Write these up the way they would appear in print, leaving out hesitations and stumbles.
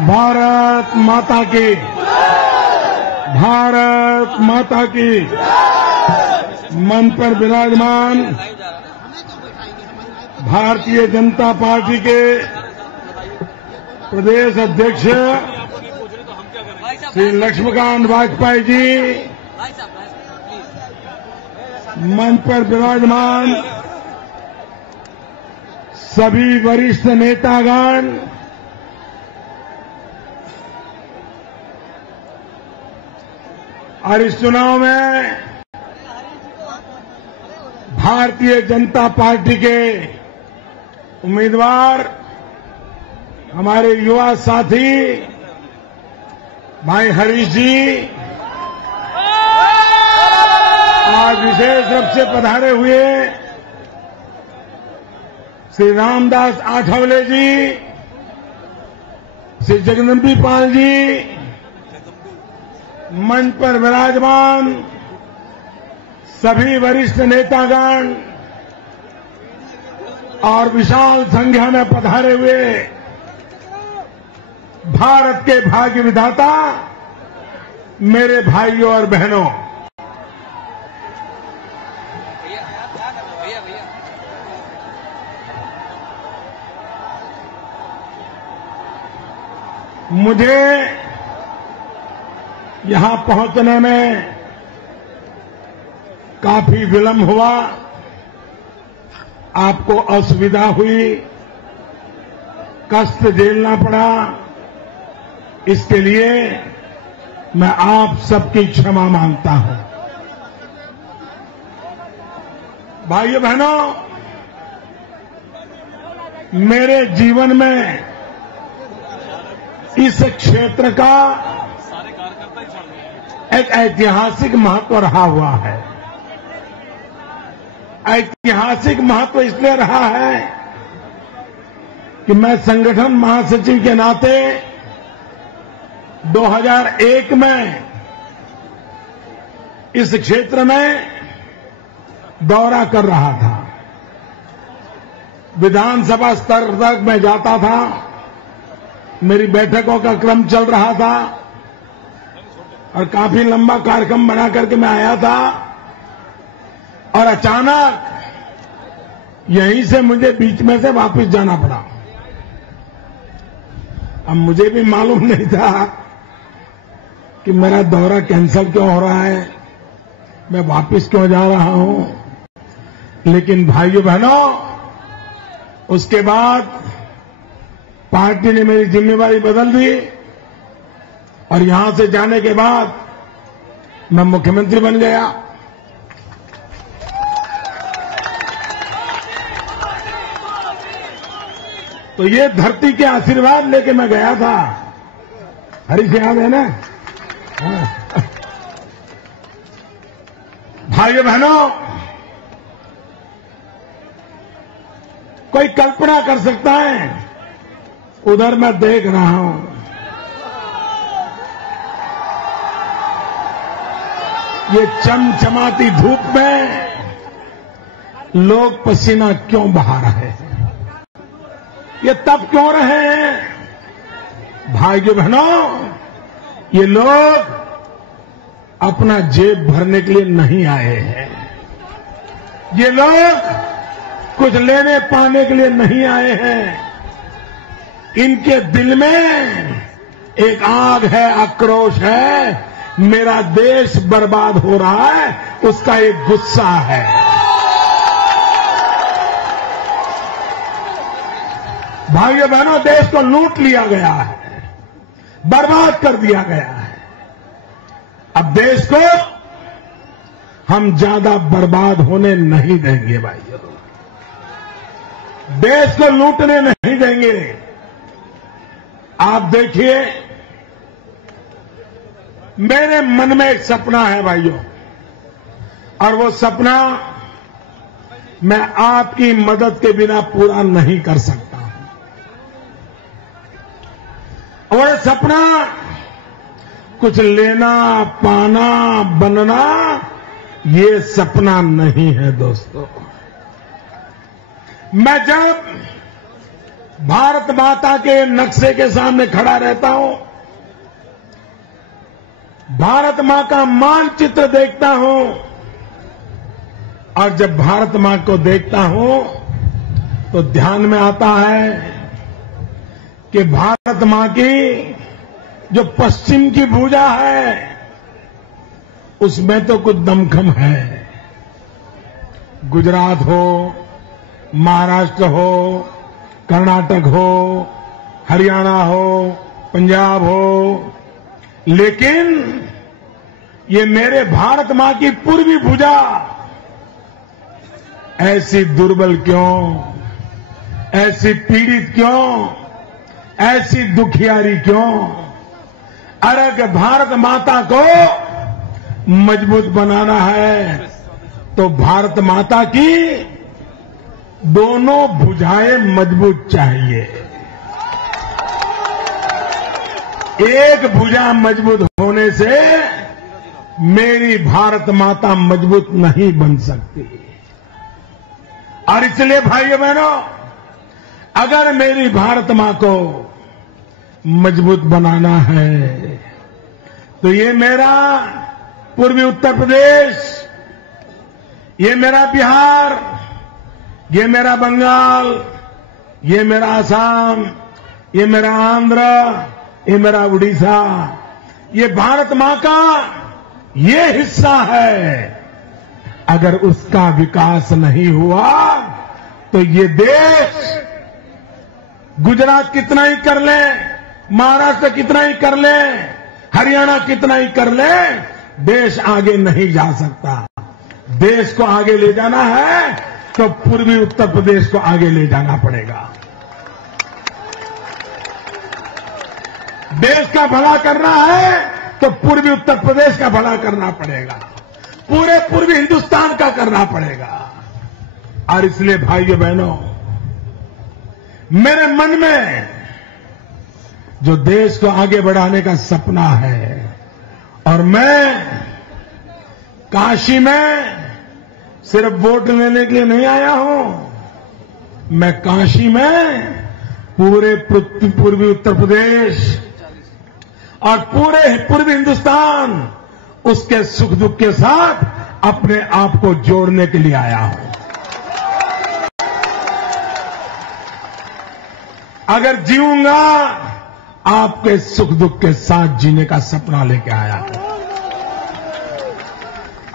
भारत माता की, भारत माता की। मन पर विराजमान भारतीय जनता पार्टी के प्रदेश अध्यक्ष श्री लक्ष्मीकांत वाजपेयी जी, मन पर विराजमान सभी वरिष्ठ नेतागण, और इस चुनाव में भारतीय जनता पार्टी के उम्मीदवार हमारे युवा साथी भाई हरीश जी आज विशेष रूप से पधारे हुए श्री रामदास आठवले जी, श्री जगदम्बी पाल जी, मंच पर विराजमान सभी वरिष्ठ नेतागण और विशाल संख्या में पधारे हुए भारत के भाग्य विधाता मेरे भाइयों और बहनों, मुझे यहां पहुंचने में काफी विलंब हुआ, आपको असुविधा हुई, कष्ट झेलना पड़ा। इसके लिए मैं आप सबकी क्षमा मांगता हूं। भाइयों बहनों, मेरे जीवन में इस क्षेत्र का एक ऐतिहासिक महत्व रहा हुआ है। ऐतिहासिक महत्व इसलिए रहा है कि मैं संगठन महासचिव के नाते 2001 में इस क्षेत्र में दौरा कर रहा था। विधानसभा स्तर तक मैं जाता था, मेरी बैठकों का क्रम चल रहा था और काफी लंबा कार्यक्रम बना करके मैं आया था और अचानक यहीं से मुझे बीच में से वापस जाना पड़ा। अब मुझे भी मालूम नहीं था कि मेरा दौरा कैंसिल क्यों हो रहा है, मैं वापस क्यों जा रहा हूं। लेकिन भाइयों बहनों, उसके बाद पार्टी ने मेरी जिम्मेवारी बदल दी और यहां से जाने के बाद मैं मुख्यमंत्री बन गया। तो ये धरती के आशीर्वाद लेके मैं गया था। हरीश याद है ना? भाइयों बहनों, कोई कल्पना कर सकता है, उधर मैं देख रहा हूं ये चमचमाती धूप में लोग पसीना क्यों बहा रहे हैं, ये तप क्यों रहे हैं। भाइयों बहनों, ये लोग अपना जेब भरने के लिए नहीं आए हैं, ये लोग कुछ लेने पाने के लिए नहीं आए हैं। इनके दिल में एक आग है, आक्रोश है, मेरा देश बर्बाद हो रहा है, उसका एक गुस्सा है। भाइयों बहनों, देश को लूट लिया गया है, बर्बाद कर दिया गया है। अब देश को हम ज्यादा बर्बाद होने नहीं देंगे। भाइयों, देश को लूटने नहीं देंगे। आप देखिए, मेरे मन में एक सपना है भाइयों, और वो सपना मैं आपकी मदद के बिना पूरा नहीं कर सकता। और सपना कुछ लेना, पाना, बनना, ये सपना नहीं है दोस्तों। मैं जब भारत माता के नक्शे के सामने खड़ा रहता हूं, भारत मां का मानचित्र देखता हूं, और जब भारत मां को देखता हूं तो ध्यान में आता है कि भारत मां की जो पश्चिम की भुजा है उसमें तो कुछ दमखम है। गुजरात हो, महाराष्ट्र हो, कर्नाटक हो, हरियाणा हो, पंजाब हो, लेकिन ये मेरे भारत मां की पूर्वी भुजा ऐसी दुर्बल क्यों, ऐसी पीड़ित क्यों, ऐसी दुखियारी क्यों? अरे भारत माता को मजबूत बनाना है तो भारत माता की दोनों भुजाएं मजबूत चाहिए। एक भुजा मजबूत होने से मेरी भारत माता मजबूत नहीं बन सकती। और इसलिए भाइयों बहनों, अगर मेरी भारत मां को मजबूत बनाना है तो ये मेरा पूर्वी उत्तर प्रदेश, ये मेरा बिहार, ये मेरा बंगाल, ये मेरा असम, ये मेरा आंध्र, ये मेरा उड़ीसा, ये भारत मां का ये हिस्सा है। अगर उसका विकास नहीं हुआ तो ये देश गुजरात कितना ही कर ले, महाराष्ट्र कितना ही कर ले, हरियाणा कितना ही कर ले, देश आगे नहीं जा सकता। देश को आगे ले जाना है तो पूर्वी उत्तर प्रदेश को आगे ले जाना पड़ेगा। देश का भला करना है तो पूर्वी उत्तर प्रदेश का भला करना पड़ेगा, पूरे पूर्वी हिंदुस्तान का करना पड़ेगा। और इसलिए भाइयों बहनों, मेरे मन में जो देश को आगे बढ़ाने का सपना है, और मैं काशी में सिर्फ वोट लेने के लिए नहीं आया हूं, मैं काशी में पूरे पूर्वी उत्तर प्रदेश और पूरे पूर्वी हिंदुस्तान, उसके सुख दुख के साथ अपने आप को जोड़ने के लिए आया हूं। अगर जीऊंगा, आपके सुख दुख के साथ जीने का सपना लेके आया हूं।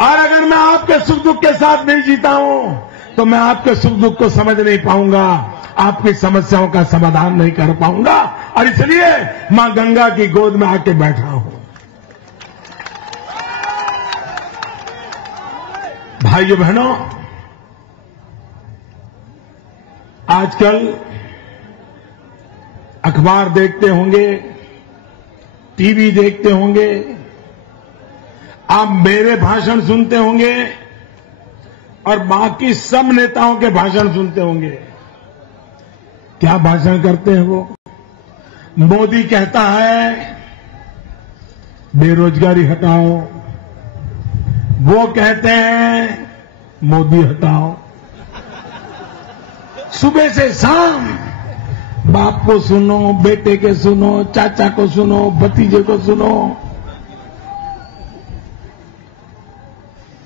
और अगर मैं आपके सुख दुख के साथ नहीं जीता हूं तो मैं आपके सुख दुख को समझ नहीं पाऊंगा, आपकी समस्याओं का समाधान नहीं कर पाऊंगा। और इसलिए मां गंगा की गोद में आके बैठा हूं। भाइयों बहनों, आजकल अखबार देखते होंगे, टीवी देखते होंगे, आप मेरे भाषण सुनते होंगे और बाकी सब नेताओं के भाषण सुनते होंगे। क्या भाषण करते हैं वो? मोदी कहता है बेरोजगारी हटाओ, वो कहते हैं मोदी हटाओ। सुबह से शाम बाप को सुनो, बेटे के सुनो, चाचा को सुनो, भतीजे को सुनो,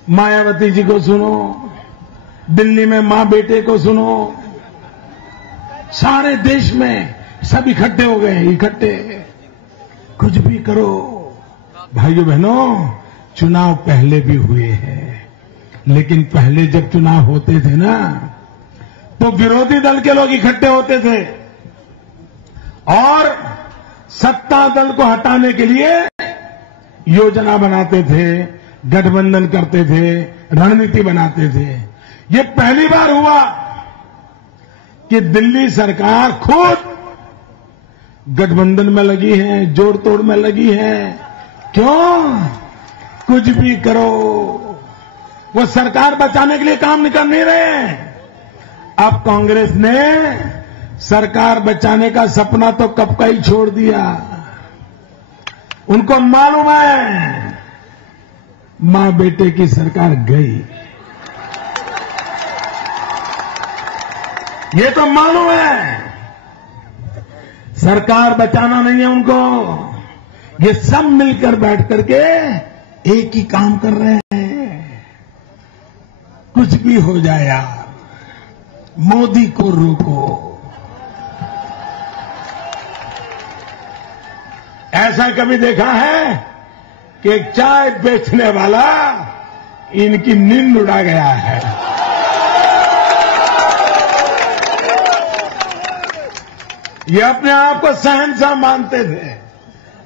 मायावती जी को सुनो, दिल्ली में मां बेटे को सुनो, सारे देश में सब इकट्ठे हो गए, इकट्ठे। कुछ भी करो भाइयों बहनों, चुनाव पहले भी हुए हैं, लेकिन पहले जब चुनाव होते थे ना, तो विरोधी दल के लोग इकट्ठे होते थे और सत्ता दल को हटाने के लिए योजना बनाते थे, गठबंधन करते थे, रणनीति बनाते थे। ये पहली बार हुआ कि दिल्ली सरकार खुद गठबंधन में लगी है, जोड़ तोड़ में लगी है। क्यों? कुछ भी करो, वो सरकार बचाने के लिए काम कर नहीं रहे। अब कांग्रेस ने सरकार बचाने का सपना तो कब का ही छोड़ दिया। उनको मालूम है मां बेटे की सरकार गई। ये तो मालूम है सरकार बचाना नहीं है उनको। ये सब मिलकर बैठ करके एक ही काम कर रहे हैं। कुछ भी हो जाए यार, मोदी को रोको। ऐसा कभी देखा है कि एक चाय बेचने वाला इनकी नींद उड़ा गया है? ये अपने आप को शहंशाह मानते थे,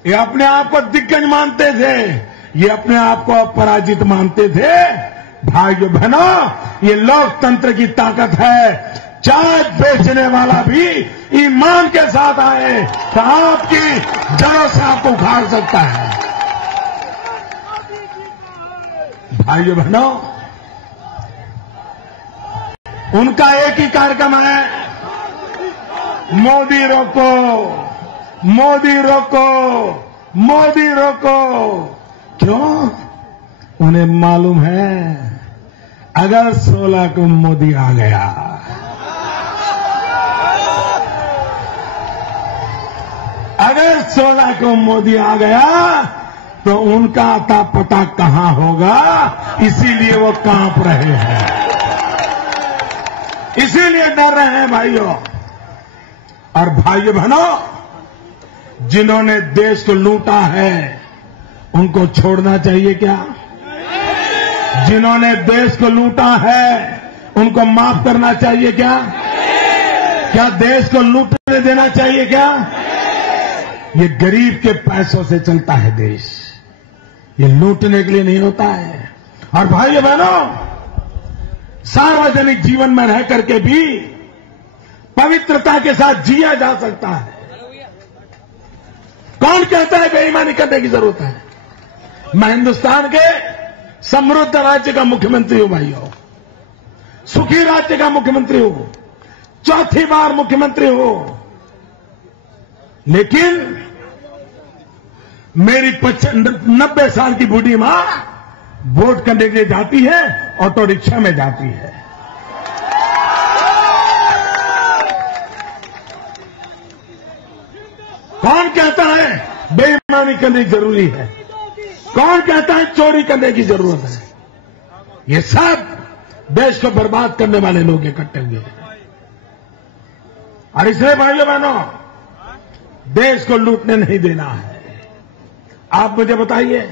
ये अपने आप को दिग्गज मानते थे, ये अपने आप को अपराजित मानते थे। भाइयों बहनों, ये लोकतंत्र की ताकत है। चाय बेचने वाला भी ईमान के साथ आए तो आपकी जड़ों से आपको उखाड़ सकता है। भाइयों बहनों, उनका एक ही कार्यक्रम है, मोदी रोको, मोदी रोको, मोदी रोको। क्यों? उन्हें मालूम है अगर 16 को मोदी आ गया अगर 16 को मोदी आ गया तो उनका अता पता कहां होगा, इसीलिए वो कांप रहे हैं, इसीलिए डर रहे हैं भाइयों। और भाइयों बहनों, जिन्होंने देश को लूटा है उनको छोड़ना चाहिए क्या? जिन्होंने देश को लूटा है उनको माफ करना चाहिए क्या? क्या देश को लूटने देना चाहिए क्या? ये गरीब के पैसों से चलता है देश, ये लूटने के लिए नहीं होता है। और भाइयों बहनों, सार्वजनिक जीवन में रह करके भी पवित्रता के साथ जिया जा सकता है। कौन कहता है बेईमानी करने की जरूरत है? मैं हिंदुस्तान के समृद्ध राज्य का मुख्यमंत्री हूं भाइयों, सुखी राज्य का मुख्यमंत्री हूं, चौथी बार मुख्यमंत्री हूं। लेकिन मेरी 90 साल की बूढ़ी मां वोट करने के लिए जाती है, ऑटो रिक्शा में जाती है। कौन कहता है बेईमानी करनी जरूरी है? कौन कहता है चोरी करने की जरूरत है? ये सब देश को बर्बाद करने वाले लोग इकट्ठे हुए हैं। और इसलिए भाइयों बहनों, देश को लूटने नहीं देना है। आप मुझे बताइए,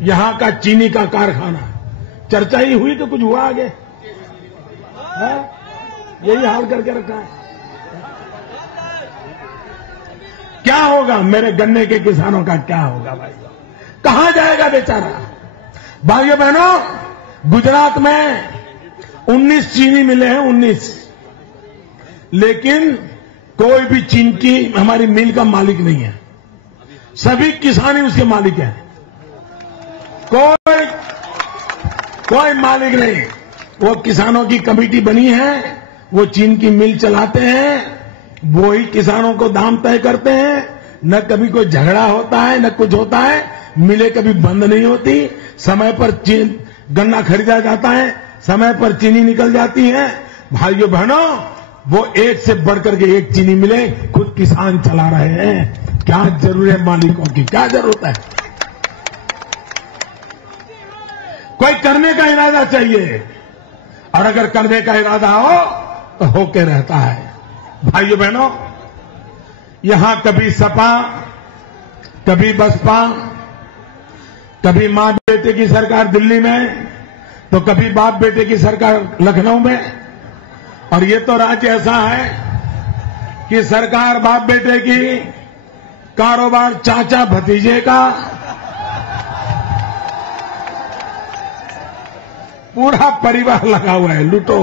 यहां का चीनी का कारखाना, चर्चा ही हुई तो कुछ हुआ आगे? यही हाल करके रखा है। क्या होगा मेरे गन्ने के किसानों का? क्या होगा भाइयों? कहां जाएगा बेचारा? भाइयों बहनों, गुजरात में 19 चीनी मिले हैं, 19, लेकिन कोई भी चीन की हमारी मिल का मालिक नहीं है, सभी किसान ही उसके मालिक हैं। कोई मालिक नहीं। वो किसानों की कमेटी बनी है, वो चीन की मिल चलाते हैं, वो ही किसानों को दाम तय करते हैं। न कभी कोई झगड़ा होता है, न कुछ होता है, मिलें कभी बंद नहीं होती, समय पर गन्ना खरीदा जाता है, समय पर चीनी निकल जाती है। भाइयों बहनों, वो एक से बढ़कर के एक चीनी मिले खुद किसान चला रहे हैं। क्या जरूरत है मालिकों की? क्या जरूरत है? कोई करने का इरादा चाहिए, और अगर करने का इरादा हो तो होके रहता है। भाइयों बहनों, यहां कभी सपा, कभी बसपा, कभी मां बेटे की सरकार दिल्ली में, तो कभी बाप बेटे की सरकार लखनऊ में। और ये तो राज्य ऐसा है कि सरकार बाप बेटे की, कारोबार चाचा भतीजे का, पूरा परिवार लगा हुआ है। लूटो,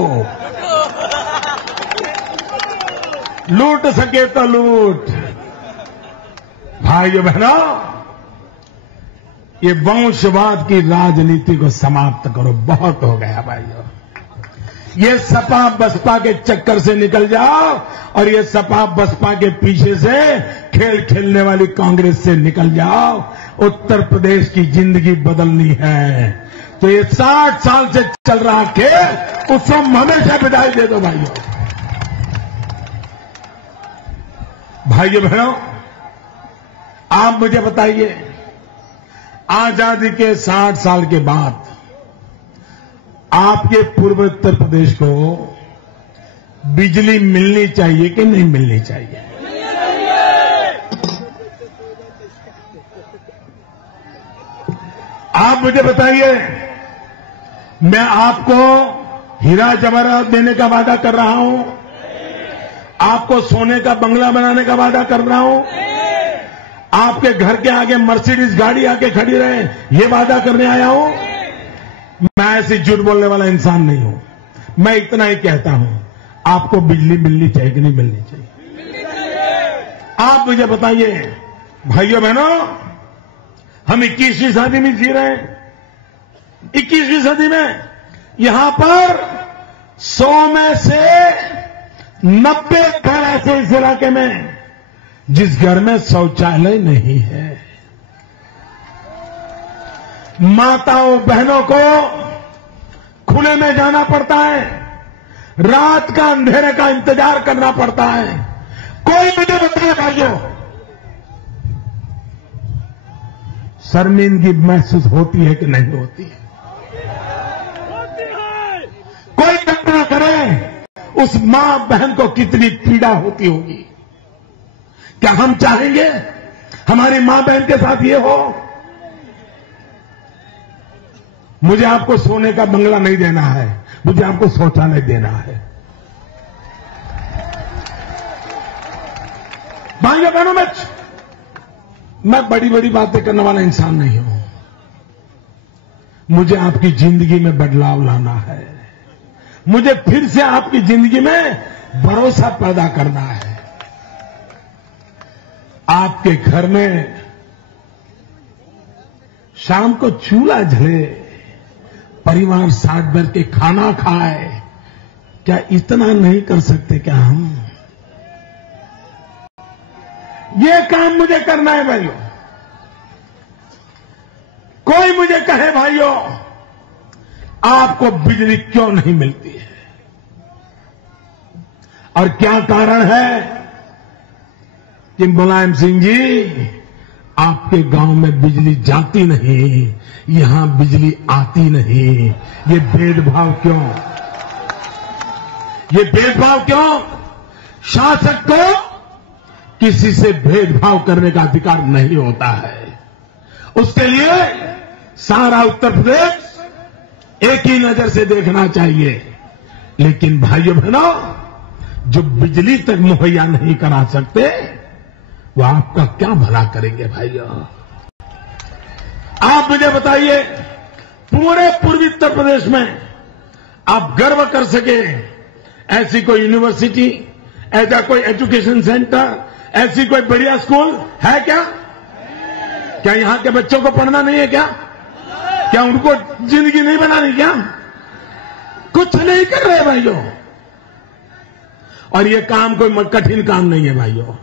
लूट सके तो लूट। भाइयों बहनों, ये वंशवाद की राजनीति को समाप्त करो, बहुत हो गया भाइयों। ये सपा बसपा के चक्कर से निकल जाओ, और ये सपा बसपा के पीछे से खेल खेलने वाली कांग्रेस से निकल जाओ। उत्तर प्रदेश की जिंदगी बदलनी है तो ये 60 साल से चल रहा खेल, उसको हमेशा विदाई दे दो भाइयों। भाइयों बहनों, आप मुझे बताइए, आजादी के 60 साल के बाद आपके पूर्व उत्तर प्रदेश को बिजली मिलनी चाहिए कि नहीं मिलनी चाहिए? आप मुझे बताइए, मैं आपको हीरा जवाहरात देने का वादा कर रहा हूं, आपको सोने का बंगला बनाने का वादा कर रहा हूं, आपके घर के आगे मर्सिडीज गाड़ी आके खड़ी रहे ये वादा करने आया हूं? मैं ऐसी झूठ बोलने वाला इंसान नहीं हूं। मैं इतना ही कहता हूं, आपको बिजली मिलनी चाहिए कि नहीं मिलनी चाहिए? आप मुझे बताइए भाइयों बहनों, हम 21वीं सदी में जी रहे हैं। 21वीं सदी में यहां पर 100 में से 90 घर ऐसे इस इलाके में जिस घर में शौचालय नहीं है। माताओं बहनों को खुले में जाना पड़ता है, रात का अंधेरे का इंतजार करना पड़ता है। कोई मुझे बताए भाइयों, शर्मिंदगी महसूस होती है कि नहीं होती है? कोई कल्पना करे उस मां बहन को कितनी पीड़ा होती होगी। क्या हम चाहेंगे हमारी मां बहन के साथ ये हो? मुझे आपको सोने का बंगला नहीं देना है, मुझे आपको शौचालय देना है। भाइयों बहनों, मैं बड़ी बड़ी बातें करने वाला इंसान नहीं हूं। मुझे आपकी जिंदगी में बदलाव लाना है, मुझे फिर से आपकी जिंदगी में भरोसा पैदा करना है। आपके घर में शाम को चूल्हा जले, परिवार साथ बैठ के खाना खाए, क्या इतना नहीं कर सकते क्या हम? ये काम मुझे करना है भाइयों। कोई मुझे कहे भाइयों आपको बिजली क्यों नहीं मिलती है और क्या कारण है कि मुलायम सिंह जी आपके गांव में बिजली जाती नहीं, यहां बिजली आती नहीं? ये भेदभाव क्यों? ये भेदभाव क्यों? शासक को किसी से भेदभाव करने का अधिकार नहीं होता है। उसके लिए सारा उत्तर प्रदेश एक ही नजर से देखना चाहिए। लेकिन भाइयों बहनों, जो बिजली तक मुहैया नहीं करा सकते वो आपका क्या भला करेंगे भाइयों? आप मुझे बताइए, पूरे पूर्वी उत्तर प्रदेश में आप गर्व कर सके ऐसी कोई यूनिवर्सिटी, ऐसा कोई एजुकेशन सेंटर, ऐसी कोई बढ़िया स्कूल है क्या? क्या यहां के बच्चों को पढ़ना नहीं है क्या? क्या उनको जिंदगी नहीं बनानी क्या? कुछ नहीं कर रहे भाइयों। और ये काम कोई कठिन काम नहीं है भाइयों।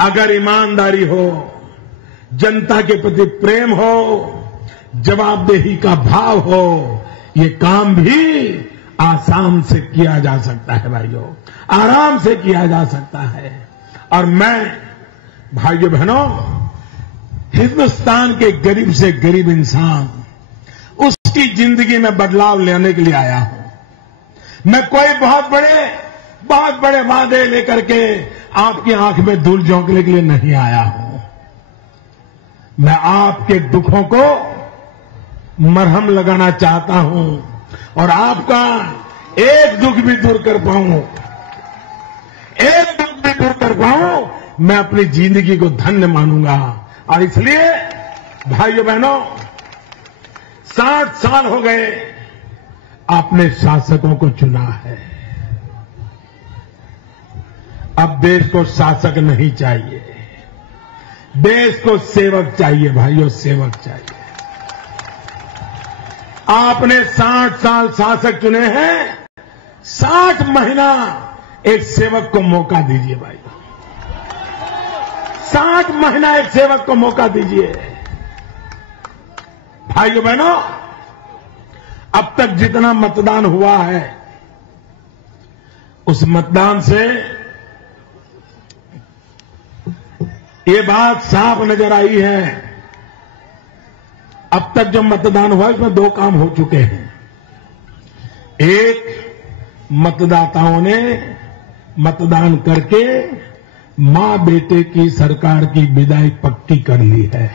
अगर ईमानदारी हो, जनता के प्रति प्रेम हो, जवाबदेही का भाव हो, ये काम भी आसान से किया जा सकता है भाइयों, आराम से किया जा सकता है। और मैं भाइयों बहनों, हिंदुस्तान के गरीब से गरीब इंसान, उसकी जिंदगी में बदलाव लाने के लिए आया हूं। मैं कोई बहुत बड़े वादे लेकर के आपकी आंख में धूल झोंकने के लिए नहीं आया हूं। मैं आपके दुखों को मरहम लगाना चाहता हूं और आपका एक दुख भी दूर कर पाऊं, एक दुख भी दूर कर पाऊं, मैं अपनी जिंदगी को धन्य मानूंगा। और इसलिए भाइयों बहनों, 60 साल हो गए आपने शासकों को चुना है। अब देश को शासक नहीं चाहिए, देश को सेवक चाहिए भाइयों, सेवक चाहिए। आपने 60 साल शासक चुने हैं, 60 महीना एक सेवक को मौका दीजिए भाई। 60 महीना एक सेवक को मौका दीजिए। भाइयों बहनों, अब तक जितना मतदान हुआ है उस मतदान से ये बात साफ नजर आई है। अब तक जो मतदान हुआ इसमें दो काम हो चुके हैं। एक, मतदाताओं ने मतदान करके मां बेटे की सरकार की विदाई पक्की कर ली है।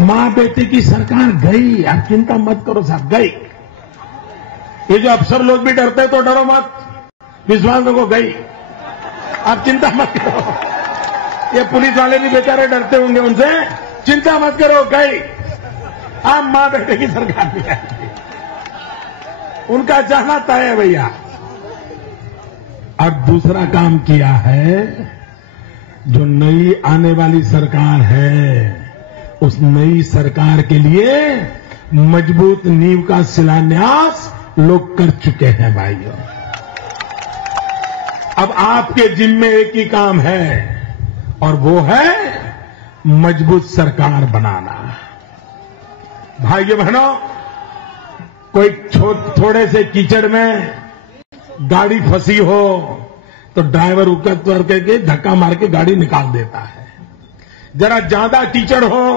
मां बेटे की सरकार गई, आप चिंता मत करो साहब, गई। ये जो अफसर लोग भी डरते तो डरो मत, विश्वास रखो, गई। आप चिंता मत करो। ये पुलिस वाले भी बेचारे डरते होंगे उनसे, चिंता मत करो, गई। आप मां बेटे की सरकार भी आएगी, उनका चाहना तय है भैया। और दूसरा काम किया है, जो नई आने वाली सरकार है उस नई सरकार के लिए मजबूत नींव का शिलान्यास लोग कर चुके हैं भाइयों। अब आपके जिम्मे एक ही काम है और वो है मजबूत सरकार बनाना। भाइयों बहनों, कोई थोड़े से कीचड़ में गाड़ी फंसी हो तो ड्राइवर उतर करके धक्का मार के गाड़ी निकाल देता है। जरा ज्यादा कीचड़ हो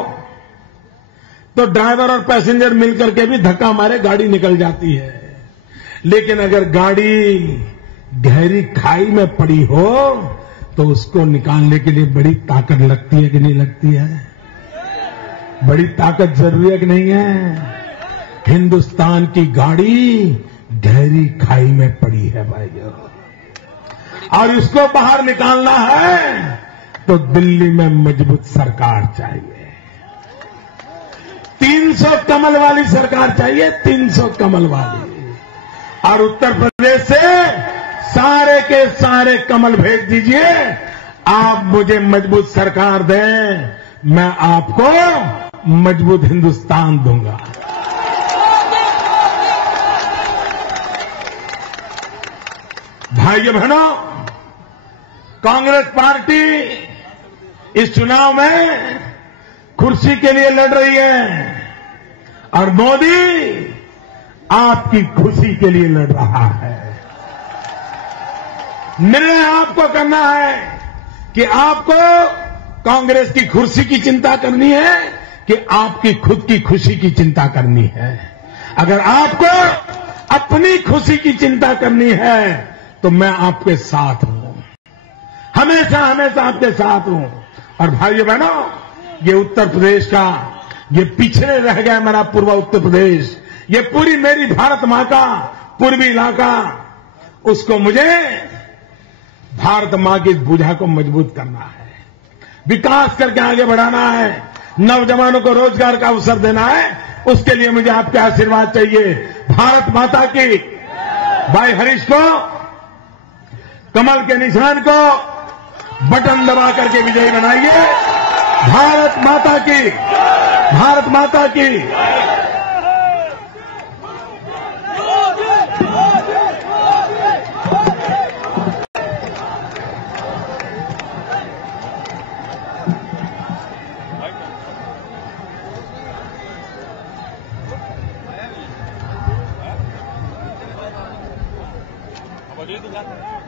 तो ड्राइवर और पैसेंजर मिलकर के भी धक्का मारे गाड़ी निकल जाती है। लेकिन अगर गाड़ी गहरी खाई में पड़ी हो तो उसको निकालने के लिए बड़ी ताकत लगती है कि नहीं लगती है? बड़ी ताकत जरूरी है कि नहीं है? हिंदुस्तान की गाड़ी गहरी खाई में पड़ी है भाइयों, और इसको बाहर निकालना है तो दिल्ली में मजबूत सरकार चाहिए। 300 कमल वाली सरकार चाहिए, 300 कमल वाली। और उत्तर प्रदेश से सारे के सारे कमल भेज दीजिए। आप मुझे मजबूत सरकार दें, मैं आपको मजबूत हिंदुस्तान दूंगा। भाइयों बहनों, कांग्रेस पार्टी इस चुनाव में कुर्सी के लिए लड़ रही है और मोदी आपकी खुशी के लिए लड़ रहा है। निर्णय आपको करना है कि आपको कांग्रेस की कुर्सी की चिंता करनी है कि आपकी खुद की खुशी की चिंता करनी है। अगर आपको अपनी खुशी की चिंता करनी है तो मैं आपके साथ हूं, हमेशा हमेशा आपके साथ हूं। और भाइयों बहनों, ये उत्तर प्रदेश का, ये पिछड़े रह गया मेरा पूर्व उत्तर प्रदेश, ये पूरी मेरी भारत मां का पूर्वी इलाका, उसको मुझे भारत मां की भुजा को मजबूत करना है, विकास करके आगे बढ़ाना है, नौजवानों को रोजगार का अवसर देना है। उसके लिए मुझे आपके आशीर्वाद चाहिए। भारत माता की, भाई हरीश को कमल के निशान को बटन दबा करके विजयी बनाइए। भारत माता की, भारत माता की। Apa dia tu kan?